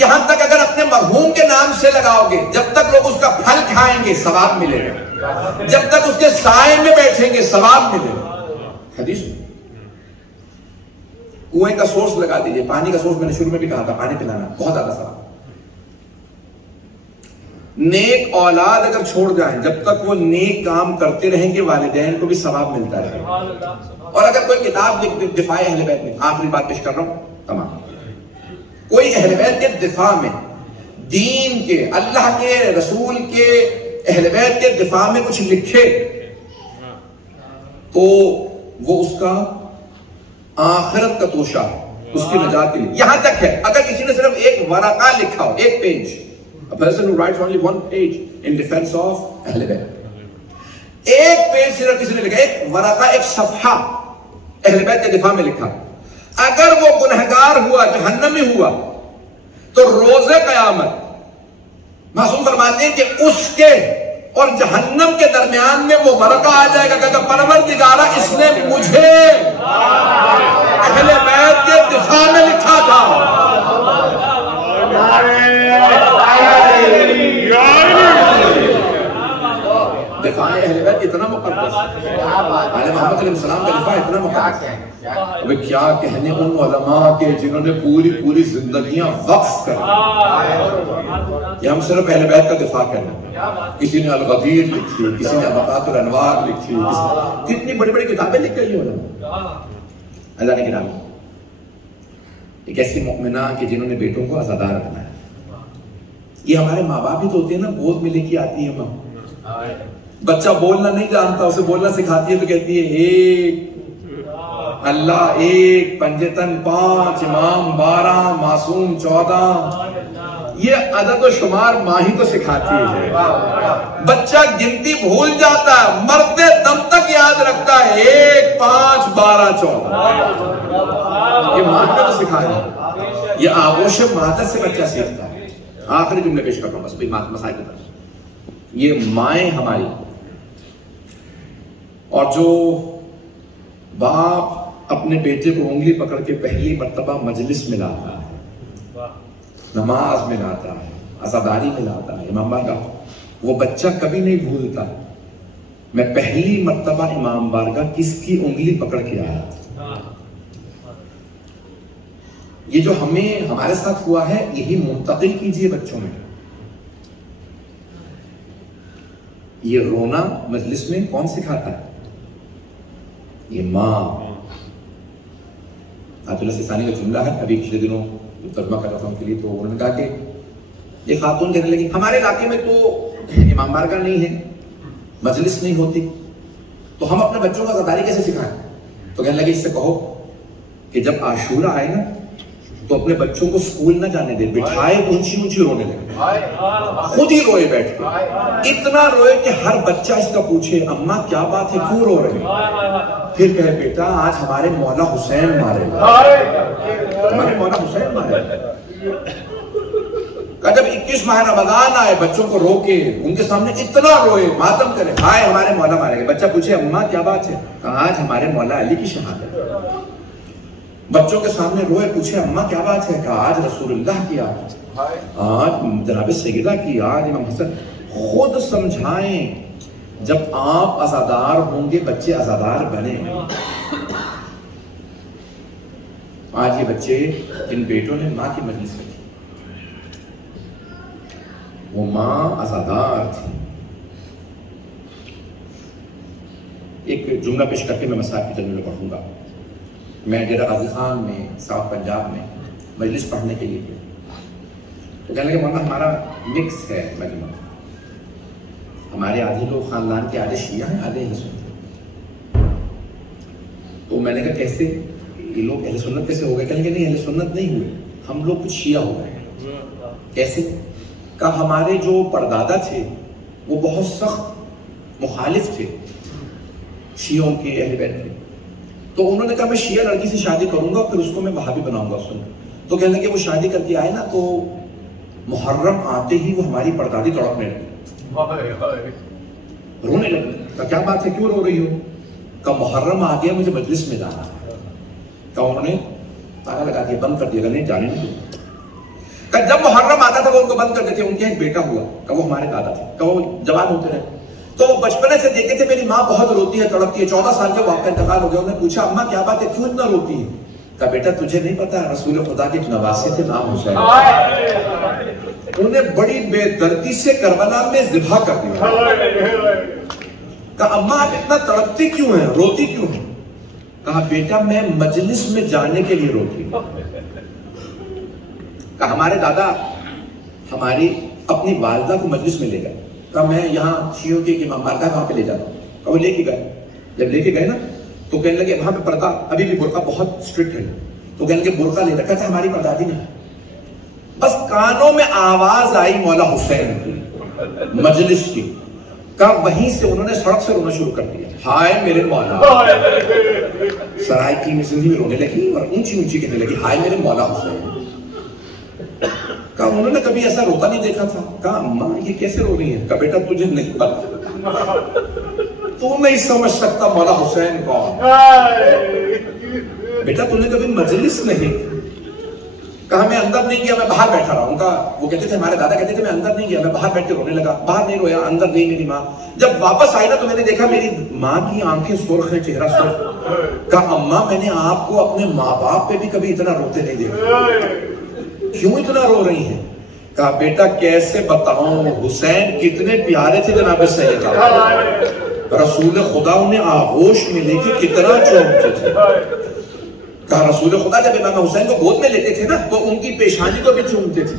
یہاں تک اگر اپنے مرحوم کے نام سے لگاؤ گے، جب تک لوگ اس کا پھل کھائیں گے ثواب ملے گا، جب تک اس کے سائے میں بیٹھیں گے ثواب ملے گا۔ حدیث کنویں کا سورس لگا دیجئے، پانی کا سورس میں نے شروع میں بھی کہا تھا، پانی پلانا بہت زیادہ ثواب۔ نیک اولاد اگر چھوڑ جائیں، جب تک وہ نیک کام کرتے رہیں گے، والدین کو بھی ثواب ملتا رہے گا۔ اور اگر کوئی کتاب لکھ دے دفاع اہل بیت میں، آخری بات پیش کر رہا ہوں، تمام، کوئی اہل بیت کے دفاع میں، دین کے، اللہ کے رسول کے، اہل بیت کے دفاع میں کچھ لکھے تو وہ اس کا آخرت کا توشہ ہے، اس کی نجات کے لیے۔ یہاں تک ہے اگر کسی نے صرف ایک ورقہ لکھا ہو، ایک page, a person who writes only one page in defense of اہل بیت، ایک پیج صرف کسی نے لکھا، ایک ورقہ، ایک صفحہ اہل بیت کے دفاع میں لکھا، اگر وہ گنہگار ہوا، جہنمی ہوا، تو روز قیامت معصوم فرماتے ہیں کہ اس کے اور جہنم کے درمیان میں وہ ورقہ آ جائے گا، کہتا پروردگارہ اس نے مجھے اہل بیت کے دفاع میں لکھا تھا۔ دفاع دفاع اہل بیت اتنا مقدس، آل محمد علیہ السلام کا دفاع اتنا مقدس، ابھی کیا کہنے ان علماء کے جنہوں نے پوری زندگیاں وقف کر دی. ہم صرف اہل بیت کا دفاع کرنا. کسی نے الغدیر لکھی، کسی نے ابقات الانوار لکھی، کتنی بڑی بڑی کتابیں لکھ گئی علماء. اللہ نے گرامی ایک ایسی مؤمنہ کہ جنہوں نے بیٹوں کو عزادار رکھنا ہے. یہ ہمارے ماں باپ ہی تو ہوتے ہیں نا، گود میں لے کے آتی ہے ماں. بچہ بولنا نہیں جانتا، اسے بولنا سکھاتی ہے تو کہتی ہے ایک اللہ، ایک پنجتن 5، امام 12، معصوم 14. یہ عدد و شمار ماں ہی تو سکھاتی ہے. بچہ گنتی بھول جاتا ہے، مرتے دم تک یاد رکھتا ہے 1، 5، 12، 14. یہ ماں کا تو سکھایا، یہ آغوش مادر سے بچہ سیکھتا ہے. آخری جملے پیش کرتا ہوں بس مسائل کی طرف. یہ مائیں ہماری، اور جو باپ اپنے بیٹے کو انگلی پکڑ کے پہلی مرتبہ مجلس میں لاتا ہے، نماز میں لاتا ہے، عزاداری میں لاتا ہے، امام بارگاہ، وہ بچہ کبھی نہیں بھولتا میں پہلی مرتبہ امام بارگاہ کس کی انگلی پکڑ کے آیا. یہ جو ہمارے ساتھ ہوا ہے یہی منتقل کیجئے بچوں میں. یہ رونا مجلس میں کون سکھاتا ہے؟ یہ ماں. آیت اللہ سیستانی کا جملہ ہے، ابھی پچھلے دنوں ترجمہ کر رہا تھا ان کے لیے، تو انہوں نے کہا کہ یہ خاتون کہنے لگی ہمارے علاقے میں تو امام بارگاہ نہیں ہے، مجلس نہیں ہوتی، تو ہم اپنے بچوں کو عزاداری کیسے سکھائیں؟ تو کہنے لگے اس سے کہو کہ جب عاشورہ آئے نا تو اپنے بچوں کو سکول نہ جانے دے، بٹھائے اونچی رونے لگے، خود ہی روئے بیٹھ کے، اتنا روئے کہ ہر بچہ اس کا پوچھے اماں کیا بات ہے، کیوں رو رہے ہیں؟ پھر کہے بیٹا آج ہمارے مولا حسین مارے گا، ہمارے مولا حسین مارے گا. جب 21 ماہ رمضان آئے بچوں کو رو کے ان کے سامنے اتنا روئے، ماتم کرے، ہائے ہمارے مولا مارے گا. بچہ پوچھے اماں کیا بات ہے؟ کہا آج ہمارے مولا علی کی شہادت. بچوں کے سامنے روئے، پوچھے اماں کیا بات ہے؟ کہا آج رسول اللہ کی، آج جناب سیدہ کی، آج امام حسن. خود سمجھائیں جب آپ عزادار ہوں گے بچے عزادار بنے. آج یہ بچے جن بیٹوں نے ماں کی مجلس رکھی، وہ ماں عزادار تھی. ایک جملہ پیش کر کے میں مسائل کی ترجمے میں پڑھوں گا. میں ڈیرہ غازی خان میں ساؤتھ پنجاب میں مجلس پڑھنے کے لیے گیا، تو کہنے لگے مولانا ہمارا مکس ہے مجمع، ہمارے آدھی لوگ خاندان کے آدھے شیعہ ہیں آدھے اہل سنت. تو میں نے کہا کیسے یہ لوگ اہل سنت کیسے ہو گئے؟ کہنے لگے نہیں اہل سنت نہیں ہوئے، ہم لوگ کچھ شیعہ ہو گئے. کیسے؟ کہا ہمارے جو پردادا تھے وہ بہت سخت مخالف تھے شیعوں کے، اہل بیت کے. تو انہوں نے کہا میں شیعہ لڑکی سے شادی کروں گا پھر اس کو میں وہابی بناؤں گا. تو کہنے لگے وہ شادی کر کے آئے نا تو محرم آتے ہی وہ ہماری پردادی تڑپنے لگی، رونے لگی. کہا کیا بات ہے، کیوں رو رہی ہو؟ کہا محرم آ گیا مجھے مجلس میں جانا ہے. کہا انہوں نے تالا لگا دیا، بند کر دیا، نہیں جانے نہیں. کہا جب محرم آتا تھا وہ ان کو بند کر دیتے. ان کے ایک بیٹا ہوا، کہا وہ ہمارے دادا تھے، کہا وہ جوان ہوتے رہے تو بچپنے سے دیکھے تھے میری ماں بہت روتی ہے تڑپتی ہے. 14 سال کے واقعہ انتقال ہو گیا. انہوں نے پوچھا اماں کیا بات ہے، کیوں اتنا روتی ہے؟ کہا بیٹا تجھے نہیں پتا رسول خدا کے نواسے تھے نام حسین، انہیں بڑی بے دردی سے کربلا میں ذبح کر دیا. کہا اماں آپ اتنا تڑپتی کیوں ہیں، روتی کیوں ہیں؟ کہا بیٹا میں مجلس میں جانے کے لیے روتی ہوں. کہا ہمارے دادا ہماری اپنی والدہ کو مجلس میں لے گئے. کہا میں یہاں شیعوں کے امام بارگاہ وہاں پہ لے جاتا ہوں. کہا وہ لے کے گئے. جب لے کے گئے نا تو کہنے لگے وہاں پہ پردہ ابھی بھی برقع بہت اسٹرکٹ ہے. تو کہنے لگے برقع لے رکھا تھا ہماری پردادی نے. بس کانوں میں آواز آئی مولا حسین کی مجلس کی. کہا وہیں سے انہوں نے سڑک سے رونا شروع کر دیا، ہائے میرے مولا. سرائے کی زندگی میں رونے لگی اور اونچی اونچی کہنے لگی ہائے میرے مولا حسین. کہا انہوں نے کبھی ایسا روتا نہیں دیکھا تھا. کہا اماں یہ کیسے رو رہی ہے؟ کہا بیٹا تجھے نہیں پتا، تو نہیں سمجھ سکتا مولا حسین کون. بیٹا تو نے کبھی مجلس نہیں. کہا میں اندر نہیں گیا، میں باہر بیٹھا رہا ہوں۔ وہ کہتے تھے، ہمارے دادا کہتے تھے میں اندر نہیں گیا، میں باہر بیٹھ کے رونے لگا۔ باہر نہیں رویا، اندر نہیں میری ماں۔ جب واپس آئی نا تو میں نے دیکھا میری ماں کی آنکھیں سرخ ہیں، چہرہ سرخ۔ کہا اماں میں نے آپ کو اپنے ماں باپ پہ بھی کبھی اتنا روتے نہیں دیکھا، کیوں اتنا رو رہی ہیں؟ کہا بیٹا کیسے بتاؤں، حسین کتنے پیارے تھے جناب سیدہ، رسول خدا انہیں آغوش میں لے کے کتنا چومتے تھے۔ کہا رسول خدا جب امام حسین کو گود میں لیتے تھے نا تو ان کی پیشانی کو بھی چومتے تھے،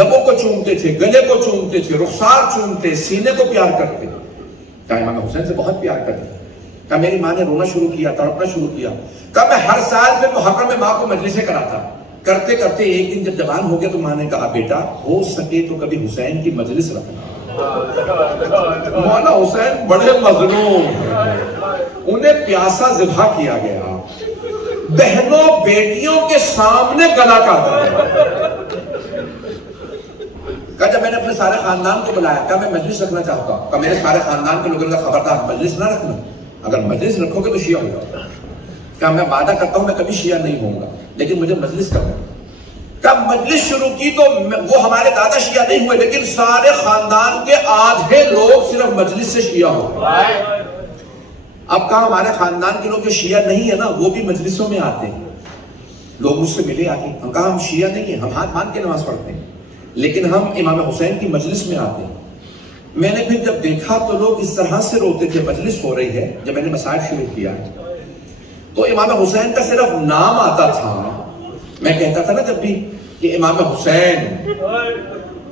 لبوں کو چومتے تھے، گلے کو چومتے تھے، رخسار چومتے، سینے کو پیار کرتے۔ کہا امام حسین سے بہت پیار کرتے۔ کہا میری ماں نے رونا شروع کیا، تڑپنا شروع کیا۔ کہا میں ہر سال پھر محرم میں ماں کو مجلسیں کراتا، کرتے کرتے ایک دن جب جوان ہو گیا تو ماں نے کہا بیٹا ہو سکے تو کبھی حسین کی مجلس رکھنا۔ مولانا حسین بڑے مظلوم، انہیں پیاسا ذبح کیا گیا، بہنوں بیٹیوں کے سامنے گلا کاٹا گیا۔ کہا جب میں نے اپنے سارے خاندان کو بلایا، کہا میں مجلس رکھنا چاہتا ہوں۔ کہا میرے سارے خاندان کے لوگوں کا خبردار مجلس نہ رکھنا، اگر مجلس رکھو گے تو شیعہ ہو جاؤ۔ کہا میں وعدہ کرتا ہوں میں کبھی شیعہ نہیں ہوں گا، لیکن مجھے مجلس کرنا۔ کہا مجلس شروع کی تو وہ ہمارے دادا شیعہ نہیں ہوئے، لیکن سارے خاندان کے آدھے لوگ صرف مجلس سے شیعہ ہوئے۔ اب کہا ہمارے خاندان کے لوگ جو شیعہ نہیں ہے نا وہ بھی مجلسوں میں آتے ہیں، لوگ مجھ سے ملے آتے ہیں۔ ہم کہا ہم شیعہ نہیں ہیں، ہم ہاتھ باندھ کے نماز پڑھتے ہیں، لیکن ہم امام حسین کی مجلس میں آتے ہیں۔ میں نے پھر جب دیکھا تو لوگ اس طرح سے روتے تھے، مجلس ہو رہی ہے، جب میں نے مسائل شروع کیا تو امام حسین کا صرف نام آتا تھا، میں کہتا تھا نا جب بھی کہ امام حسین،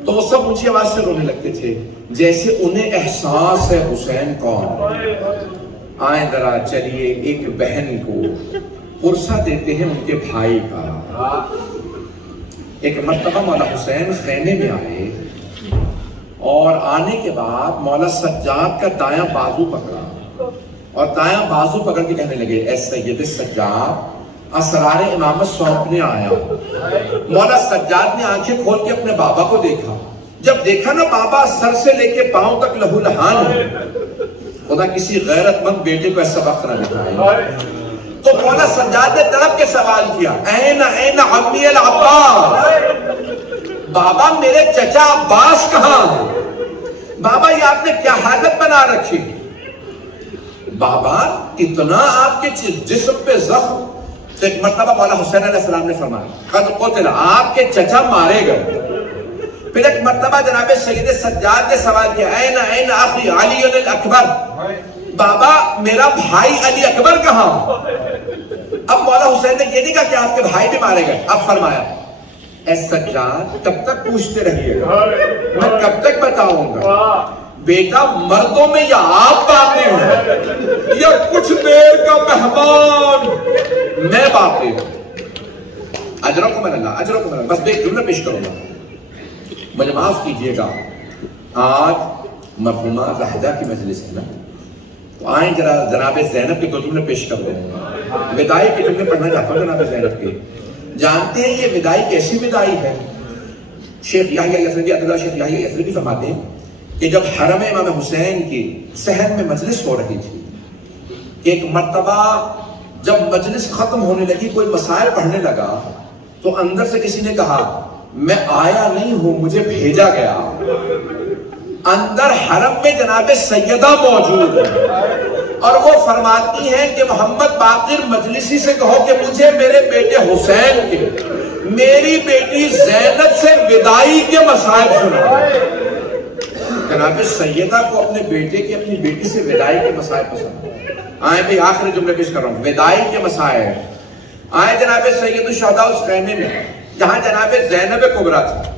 تو وہ سب اونچی آواز سے رونے لگتے تھے، جیسے انہیں احساس ہے حسین کون۔ آئیں ذرا چلیے ایک بہن کو پرسہ دیتے ہیں ان کے بھائی کا۔ ایک مرتبہ مولا حسین خیمے میں آئے اور آنے کے بعد مولا سجاد کا دایاں بازو پکڑا اور دایاں بازو پکڑ کے کہنے لگے اے سید سجاد اسرار امامت سونپنے آیا۔ مولا سجاد نے آنکھیں کھول کے اپنے بابا کو دیکھا، جب دیکھا نا بابا سر سے لے کے پاؤں تک لہو لہان ہے، خدا کسی غیرت مند بیٹے کو ایسا وقت نہ دکھائے۔ تو مولا سجاد نے تڑپ کے سوال کیا این این عمی العباس، بابا میرے چچا عباس کہاں ہے؟ بابا یہ آپ نے کیا حالت بنا رکھی؟ بابا اتنا آپ کے جسم پہ زخم۔ تو ایک مرتبہ مولا حسین علیہ السلام نے فرمایا قد قتل، آپ کے چچا مارے گئے۔ پھر ایک مرتبہ جناب سید سجاد نے سوال کیا این این اخی علی الاکبر، بابا میرا بھائی علی اکبر کہاں؟ اب مولا حسین نے یہ نہیں کہا کہ آپ کے بھائی بھی مارے گئے، اب فرمایا اے سجاد کب تک پوچھتے رہیے گا، میں کب تک بتاؤں گا؟ بیٹا مردوں میں یا آپ باقی ہیں یا کچھ دیر کا مہمان میں باقی ہوں۔ اجرکم اللہ، اجرکم اللہ۔ بس ایک جملہ پیش کروں گا، مجھے معاف کیجئے گا، آج مرحومہ زاہدہ کی مجلس ہے نا، تو آئیں ذرا جناب زینب کے دو جملے پیش کر دیں۔ ودائی کے جملے پڑھنا چاہتا ہوں جناب زینب کے۔ جانتے ہیں یہ ودائی کیسی ودائی ہے؟ شیخ یحییٰ یثربی عبداللہ شیخ یحییٰ یثربی فرماتے ہیں کہ جب حرم امام حسین کی صحن میں مجلس ہو رہی تھی، ایک مرتبہ جب مجلس ختم ہونے لگی کوئی مسائل پڑھنے لگا تو اندر سے کسی نے کہا میں آیا نہیں ہوں مجھے بھیجا گیا۔ اندر حرم میں جناب سیدہ موجود ہے اور وہ فرماتی ہیں کہ محمد باقر مجلسی سے کہو کہ مجھے میرے بیٹے حسین کے، میری بیٹی زینب سے ودائی کے مسائل سنا۔ جناب سیدہ کو اپنے بیٹے کی اپنی بیٹی سے ودائی کے مسائل پسند۔ آئیں بھی آخری جملے پیش کر رہا ہوں، ودائی کے مسائل۔ آئیں جناب سید الشہداء اس خیمے میں جہاں جناب زینب کبریٰ تھی،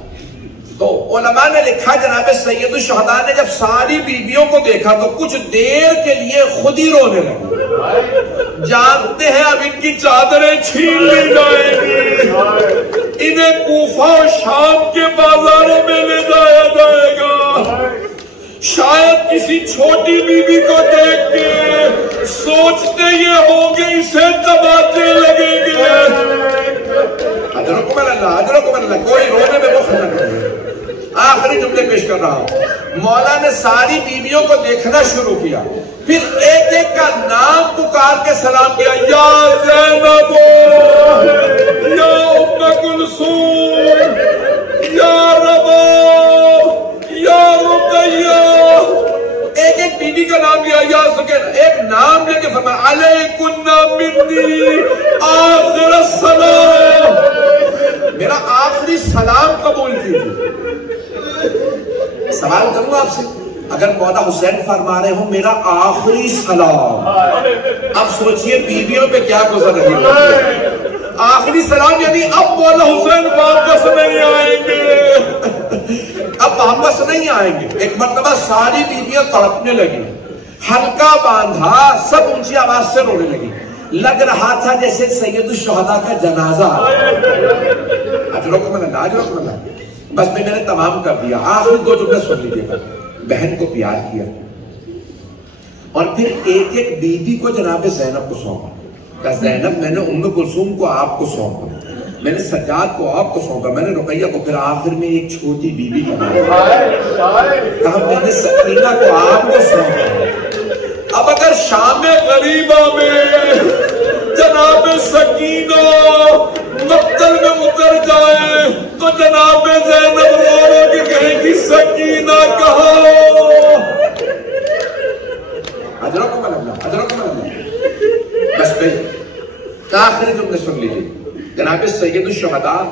تو علماء نے لکھا جناب سید الشہداء نے جب ساری بیویوں کو دیکھا تو کچھ دیر کے لیے خود ہی رونے لگے، جانتے ہیں اب ان کی چادریں چھین لی جائیں گی، انہیں کوفہ و شام کے بازاروں میں لے جایا جائے گا، شاید کسی چھوٹی بیوی کو دیکھ کے سوچتے یہ ہوں گے اسے تماچے لگیں گے۔ اجرکم اللہ، اجرکم اللہ، کوئی رونے میں بخل نہ کرے۔ آخری جملے پیش کر رہا ہوں، مولا نے ساری بیویوں کو دیکھنا شروع کیا، پھر ایک ایک کا نام پکار کے سلام کیا، یا زینب، یا ام کلثوم، یا رباب، یا رقیہ، ایک ایک بیوی کا نام لیا، یا سکینہ، ایک نام لے کے فرمایا علیکن منی آخر السلام، میرا آخری سلام قبول کیجیے۔ سوال کروں آپ سے، اگر مولا حسین فرما رہے ہوں میرا آخری سلام، اب سوچئے بیویوں پہ کیا گزر رہی ہے۔ آخری سلام یعنی اب مولا حسین واپس نہیں آئیں گے، اب واپس نہیں آئیں گے۔ ایک مرتبہ ساری بیویاں تڑپنے لگی، ہلکا باندھا، سب اونچی آواز سے رونے لگی، لگ رہا تھا جیسے سید الشہداء کا جنازہ۔ اجرکم اللہ، اجرکم اللہ۔ بس میں نے تمام کر دیا، آخری دو جملے سن لیجیے گا۔ بہن کو پیار کیا اور پھر ایک ایک بیوی کو جناب زینب کو سونپا، کہ زینب میں نے ام کلثوم کو آپ کو سونپا، میں نے سجاد کو آپ کو سونپا، میں نے رقیہ کو، پھر آخر میں ایک چھوٹی بیوی کا نام کہا میں نے سکینہ کو آپ کو سونپا۔ اب اگر شام غریبہ میں جناب سکینہ مقتل میں اتر جائے تو جناب زینب رو رو کے کہیں گی سکینہ کہاں؟ اجرکم اللہ، اجرکم اللہ۔ بس پھر آخری جملے سن لیجیے، جناب سید الشہداء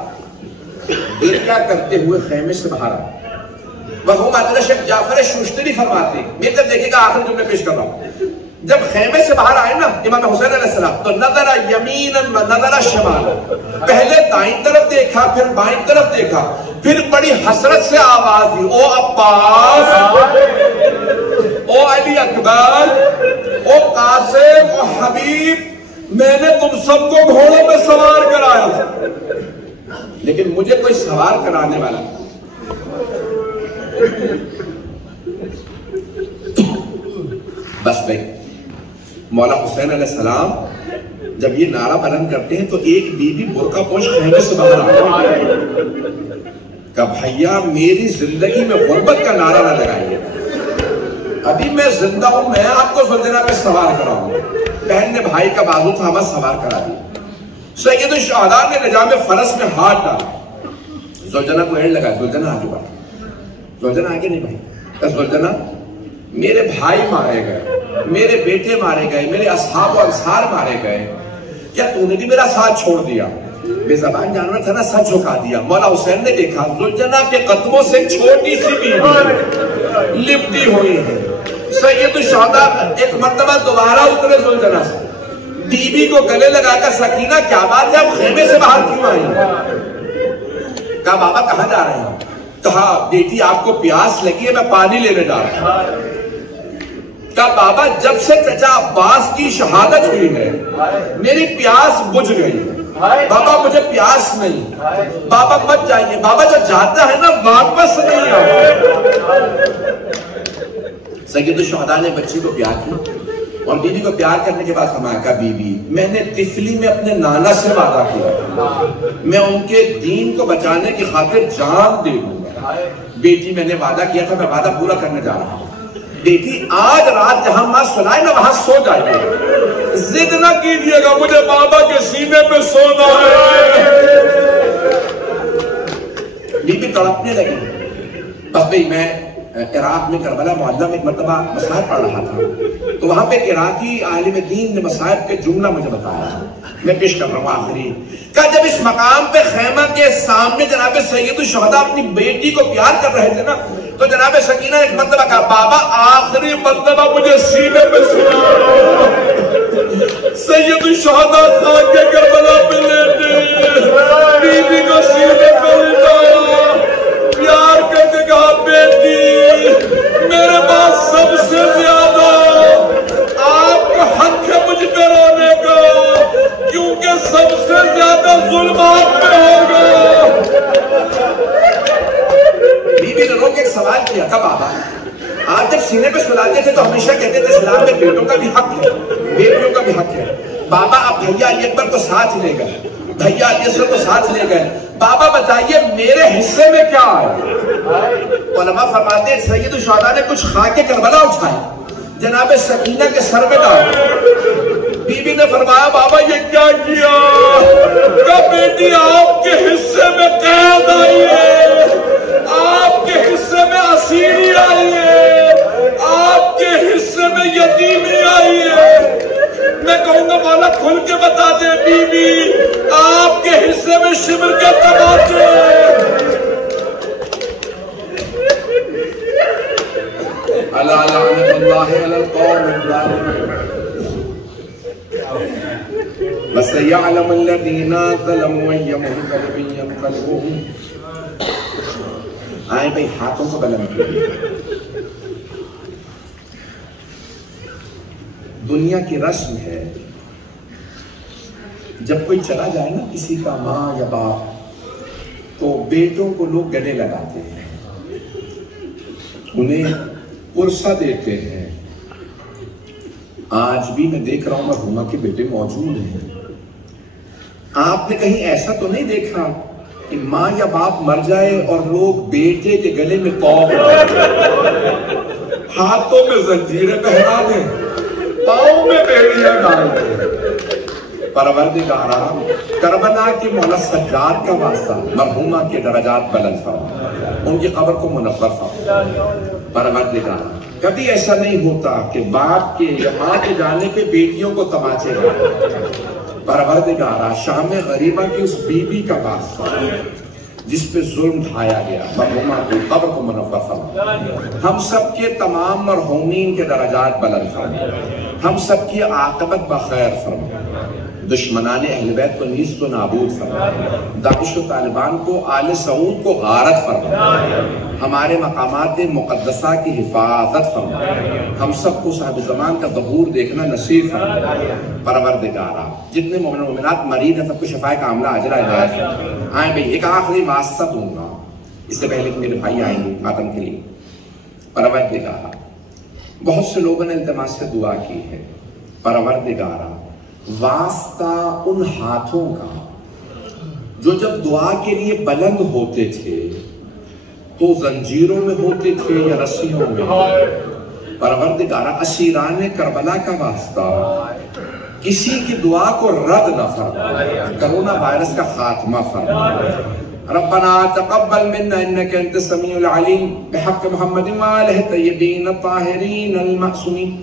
گریہ کرتے ہوئے خیمے سے باہر آئے۔ وہم حضرت شیخ جعفر شوشتری فرماتے ہیں، میرے طرف دیکھیں گا آخری جملے پیش کر رہا ہوں، جب خیمے سے باہر آئے نا امام حسین علیہ السلام تو نظر یمیناً و نظر شمال، پہلے دائیں طرف دیکھا پھر بائیں طرف دیکھا، پھر بڑی حسرت سے آواز دی، او عباس، او علی اکبر، او قاسم، او حبیب، میں نے تم سب کو گھوڑوں میں سوار کرایا تھا لیکن مجھے کوئی سوار کرانے والا بس بھائی مولا حسین علیہ السلام جب یہ نعرہ بلند کرتے ہیں تو ایک بیوی برقع پوش خیمے سے باہر آئی کہ بھیا میری زندگی میں غربت کا نعرہ نہ لگائیے، ابھی میں زندہ ہوں، میں آپ کو زلزلہ پہ سوار کراؤں۔ بہن نے بھائی کا بازو تھاما، سوار کرا دیا۔ سید الشہداء نے نظام فرس میں ہاتھ ڈالا، زلجنہ کو اینڈ لگا، زلجنہ آگے بڑھا، زلجنہ آگے نہیں بڑھی، کہ زلجنہ میرے بھائی مارے گئے، میرے بیٹے مارے گئے، میرے اصحاب و انصار مارے گئے، کیا تو نے بھی میرا ساتھ چھوڑ دیا؟ بے زبان جانور تھا نا، سر جھکا دیا۔ مولا حسین نے دیکھا زلجنہ کے قدموں سے چھوٹی سی بیوی لپٹی ہوئی ہے۔ سید الشہداء ایک مرتبہ دوبارہ اترے زلجنہ سے، بیوی کو گلے لگا کر سکینہ کیا بات ہے، اب خیمے سے باہر کیوں آئی؟ کہا بابا کہاں جا رہے ہیں؟ کہا بیٹی آپ کو پیاس لگی ہے، میں پانی لینے جا رہا ہوں۔ کہا بابا جب سے چچا عباس کی شہادت ہوئی ہے میری پیاس بجھ گئی، بابا مجھے پیاس نہیں، بابا مت جائیے، بابا جو جاتا ہے نا واپس نہیں آتا۔ سید الشہداء نے بچی کو پیار کیا اور بیوی کو پیار کرنے کے بعد فرمایا کہ بیوی میں نے طفلی میں اپنے نانا سے وعدہ کیا میں ان کے دین کو بچانے کی خاطر جان دے دوں گا۔ بیٹی میں نے وعدہ کیا تھا، میں وعدہ پورا کرنے جا رہا ہوں۔ بیٹی آج رات جہاں ماں سنائے نا وہاں سو جائیے، ضد نہ کیجیے گا مجھے بابا کے سینے پہ سونا ہے۔ بیٹی تڑپنے لگی۔ بس بھئی میں عراق میں کربلا معلم ایک مرتبہ مسائب پڑھ رہا تھا تو وہاں پہ عراقی عالم دین نے مسائب کے جملہ مجھے بتایا، میں پیش کر رہا ہوں آخری۔ کہا جب اس مقام پہ خیمہ کے سامنے جناب سید الشہداء اپنی بیٹی کو پیار کر رہے تھے نا تو جناب سکینہ ایک مرتبہ کہا بابا آخری مرتبہ مجھے سینے پہ سنا۔ سید الشہداء خاک کربلا پہ لیتے بیوی کو سینے پہ لٹایا، پیار کر کے کہا بیٹی میرے پاس سب سے زیادہ آپ کا حق ہے مجھ پہ رونے کا، کیونکہ سب سے زیادہ ظلم آپ پہ ہوگا۔ بیوی نے رو کے ایک سوال کیا تھا بابا آج جب سینے پہ سلاتے تھے تو ہمیشہ کہتے تھے اسلام میں بیٹوں کا بھی حق ہے بیٹیوں کا بھی حق ہے۔ بابا اب بھیا علی اکبر کو ساتھ لے گئے، بھیا علی اصغر کو ساتھ لے گئے، بابا بتائیے میرے حصے میں کیا آئے؟ علماء فرماتے ہیں سید الشہداء نے کچھ خاک کربلا اٹھائے، جناب سکینہ کے سر میں ڈالا۔ بی بی نے فرمایا بابا یہ کیا کیا؟ کہ بیٹی آپ کے حصے میں قید آئی ہے، آپ کے حصے میں اسیری آئی ہے، آپ کے حصے میں یتیمی آئی ہے۔ میں کہوں گا مولا کھل کے بتا دے بی بی، آپ کے حصے میں شمر کے تماچے۔ الا لعنت اللہ علی القوم الظالمین۔ وَسَيَعْلَمُ الَّذِينَ ظَلَمُوا أَيَّ مُنقَلِبٍ يَنقَلِبُونَ۔ آئیں بھئی ہاتھوں کو بلند کیجئے۔ دنیا کی رسم ہے جب کوئی چلا جائے نا کسی کا ماں یا باپ تو بیٹوں کو لوگ گلے لگاتے ہیں، انہیں پرسہ دیتے ہیں۔ آج بھی میں دیکھ رہا ہوں مرحومہ کے بیٹے موجود ہیں۔ آپ نے کہیں ایسا تو نہیں دیکھا کہ ماں یا باپ مر جائے اور لوگ بیٹے کے گلے میں توق ہاتھوں میں زنجیریں پہنا دیں، پاؤں میں بیڑیاں ڈال دیں؟ پروردگارا کربلا کے مولا سجاد کا واسطہ مرحومہ کے درجات بلند فرما، ان کی قبر کو منور فرما۔ پروردگارا کبھی ایسا نہیں ہوتا کہ باپ کے یا ماں کے جانے پہ بیٹیوں کو تماچے گا۔ پروردگارا شام غریبہ کی اس بی بی کا واسطہ جس پہ ظلم ڈھایا گیا، مرحومہ کی قبر کو منور فرما۔ ہم سب کے تمام مرحومین کے درجات بلند فرما، ہم سب کی عاقبت بخیر فرما، دشمنان اہل بیت کو نیست و نابود فرما، داعش و طالبان کو آل سعود کو غارت فرما، ہمارے مقامات مقدسہ کی حفاظت فرما، ہم سب کو صاحب زمان کا ظہور دیکھنا نصیب فرما۔ پروردگارا جتنے مومن و مومنات مریض ہیں سب کو شفائے کاملہ عاجلہ عنایت فرما۔ آئیں بھئی ایک آخری واسطہ دوں گا اس سے پہلے کہ میرے بھائی آئیں گے ماتم کے لیے۔ پروردگارا بہت سے لوگوں نے التماس سے دعا کی ہے، پروردگارا واسطہ ان ہاتھوں کا جو جب دعا کے لیے بلند ہوتے تھے تو زنجیروں میں ہوتے تھے یا رسیوں میں، پروردگارا اسیران کربلا کا واسطہ کسی کی دعا کو رد نہ فرما، کرونا وائرس کا خاتمہ فرما۔ ربنا تقبل منا انك انت السميع العليم بحق محمد وآله الطيبين الطاهرين المعصومين۔